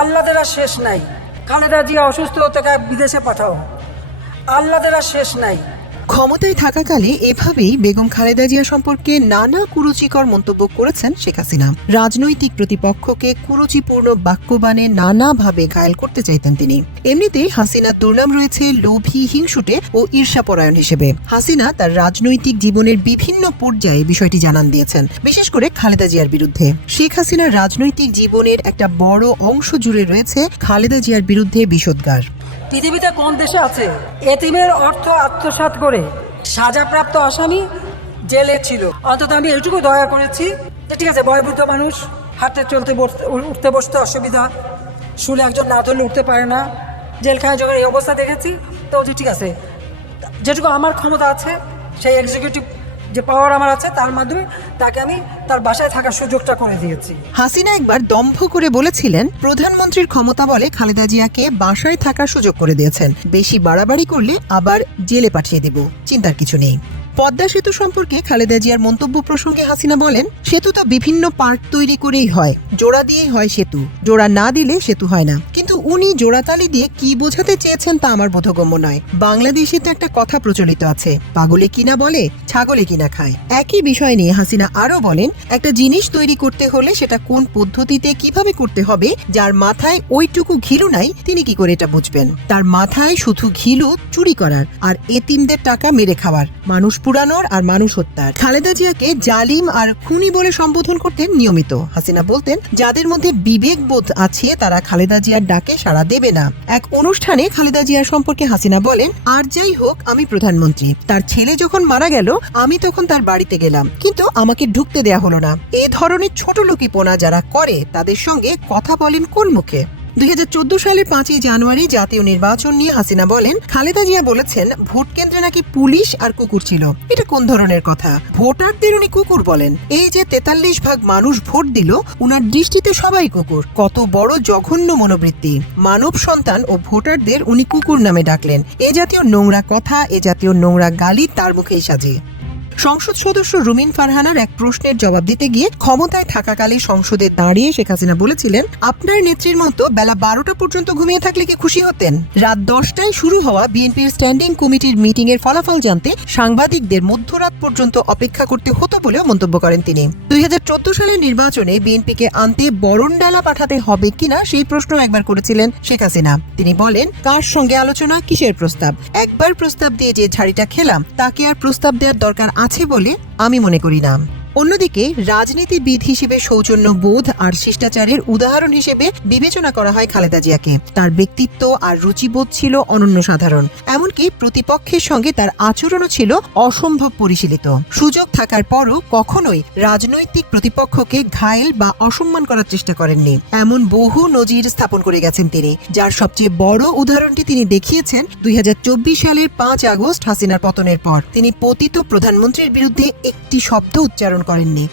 আল্লাদের আর শেষ নাই। খালেদা জিয়া অসুস্থ, তাকে বিদেশে পাঠাও, আল্লাদের আর শেষ নাই। ক্ষমতায় থাকাকালে এভাবেই বেগম খালেদা জিয়া সম্পর্কে নানা কুরুচিকর মন্তব্য করেছেন শেখ হাসিনা। রাজনৈতিক প্রতিপক্ষকে কুরুচিপূর্ণ বাক্যবাণে নানাভাবে ঘায়েল করতে চাইতেন তিনি। এমনিতেই হাসিনার দুর্নাম রয়েছে লোভী, হিংসুটে ও ঈর্ষাপরায়ণ হিসেবে। হাসিনা তার রাজনৈতিক জীবনের বিভিন্ন পর্যায়ে বিষয়টি জানান দিয়েছেন, বিশেষ করে খালেদা জিয়ার বিরুদ্ধে। শেখ হাসিনার রাজনৈতিক জীবনের একটা বড় অংশ জুড়ে রয়েছে খালেদা জিয়ার বিরুদ্ধে বিষোদগার। পৃথিবীতে কোন দেশে আছে এতিমের অর্থ আত্মসাৎ করে সাজাপ্রাপ্ত আসামি জেলে ছিল? অন্তত আমি এইটুকু দয়া করেছি যে ঠিক আছে, বয়োবৃদ্ধ মানুষ, হাঁটতে চলতে উঠতে বসতে অসুবিধা, শুলে একজন না ধরলে উঠতে পারে না, জেলখানায় যখন এই অবস্থা দেখেছি তো যে ঠিক আছে, যেটুকু আমার ক্ষমতা আছে, সেই এক্সিকিউটিভ যে পাওয়ার আমার আছে তার মাধ্যমে তাকে আমি তার বাসায় থাকার সুযোগটা করে দিয়েছি। হাসিনা একবার দম্ভ করে বলেছিলেন, প্রধানমন্ত্রীর ক্ষমতা বলে খালেদা জিয়াকে বাসায় থাকার সুযোগ করে দিয়েছেন, বেশি বাড়াবাড়ি করলে আবার জেলে পাঠিয়ে দেব, চিন্তার কিছু নেই। পদ্মা সেতু সম্পর্কে খালেদা জিয়ার মন্তব্য প্রসঙ্গে হাসিনা বলেন, সেতু তো বিভিন্ন পার্ট তৈরি করেই হয়, জোড়া দিয়েই হয় সেতু, জোড়া না দিলে সেতু হয় না। কিন্তু উনি জোড়াতালি দিয়ে কি বোঝাতে চেয়েছেন তা আমার বোধগম্য নয়। বাংলাদেশে তো একটা কথা প্রচলিত আছে, পাগলে কিনা বলে, ছাগলে কিনা খায়। একই বিষয় নিয়ে হাসিনা আরো বলেন, একটা জিনিস তৈরি করতে হলে সেটা কোন পদ্ধতিতে কিভাবে করতে হবে, যার মাথায় ওইটুকু ঘিলু নাই তিনি কি করে এটা বুঝবেন? তার মাথায় শুধু ঘিলু চুরি করার আর এতিমদের টাকা মেরে খাওয়ার, মানুষ পুরানোর আর মানুষ হত্যার। খালেদা জিয়াকে জালিম আর খুনি বলে সম্বোধন করতেন নিয়মিত। হাসিনা বলতেন, যাদের মধ্যে বিবেক বোধ আছে তারা খালেদা জিয়ার ডাকে সাড়া দেবে না। এক অনুষ্ঠানে খালেদা জিয়া সম্পর্কে হাসিনা বলেন, আর যাই হোক আমি প্রধানমন্ত্রী, তার ছেলে যখন মারা গেল আমি তখন তার বাড়িতে গেলাম, কিন্তু আমাকে ঢুকতে দেয়া হলো না। এ ধরনের ছোট লোকিপোনা যারা করে তাদের সঙ্গে কথা বলেন কোন মুখে? 2014 সালের 5ই জানুয়ারি জাতীয় নির্বাচন নিয়ে হাসিনা বলেন, খালেদা জিয়া বলেছেন ভোট কেন্দ্রে নাকি পুলিশ আর কুকুর ছিল। এটা কোন ধরনের কথা? ভোটারদের উনি কুকুর বলেন? এই যে 43% মানুষ ভোট দিল, উনার দৃষ্টিতে সবাই কুকুর। কত বড় জঘন্য মনোবৃত্তি! মানব সন্তান ও ভোটারদের উনি কুকুর নামে ডাকলেন। এ জাতীয় নোংরা কথা, এ জাতীয় নোংরা গালি তার মুখেই সাজে। সংসদ সদস্য রুমিন ফারহানার এক প্রশ্নের জবাব দিতে গিয়ে ক্ষমতায় থাকাকালে সংসদে দাঁড়িয়ে শেখ হাসিনা বলেছিলেন, আপনার নেত্রীর মতো বেলা 12টা পর্যন্ত ঘুমিয়ে থাকলে কি খুশি হতেন? রাত 10টায় শুরু হওয়া বিএনপির স্ট্যান্ডিং কমিটির মিটিং এর ফলাফল জানতে সাংবাদিকদের মধ্যরাত পর্যন্ত অপেক্ষা করতে হতো বলেও মন্তব্য করেন তিনি। 2014 সালের নির্বাচনে বিএনপিকে আনতে বরণডালা পাঠাতে হবে কিনা সেই প্রশ্ন একবার করেছিলেন শেখ হাসিনা। তিনি বলেন, কার সঙ্গে আলোচনা, কিসের প্রস্তাব? একবার প্রস্তাব দিয়ে যে ঝাড়িটা খেলাম তাকে আর প্রস্তাব দেওয়ার দরকার আছে বলে আমি মনে করি না। অন্যদিকে রাজনীতিবিদ হিসেবে সৌজন্য বোধ আর শিষ্টাচারের উদাহরণ হিসেবে বিবেচনা করা হয় খালেদা জিয়াকে। তার ব্যক্তিত্ব আর রুচিবোধ ছিল অনন্য সাধারণ, এমনকি প্রতিপক্ষের সঙ্গে তার আচরণও ছিল অসম্ভব পরিশীলিত। সুযোগ থাকার পরও কখনোই রাজনৈতিক প্রতিপক্ষকে ঘায়েল বা অসম্মান করার চেষ্টা করেননি। এমন বহু নজির স্থাপন করে গেছেন তিনি, যার সবচেয়ে বড় উদাহরণটি তিনি দেখিয়েছেন 2024 সালের 5 আগস্ট হাসিনার পতনের পর। তিনি পতিত প্রধানমন্ত্রীর বিরুদ্ধে একটি শব্দ উচ্চারণ করেননি।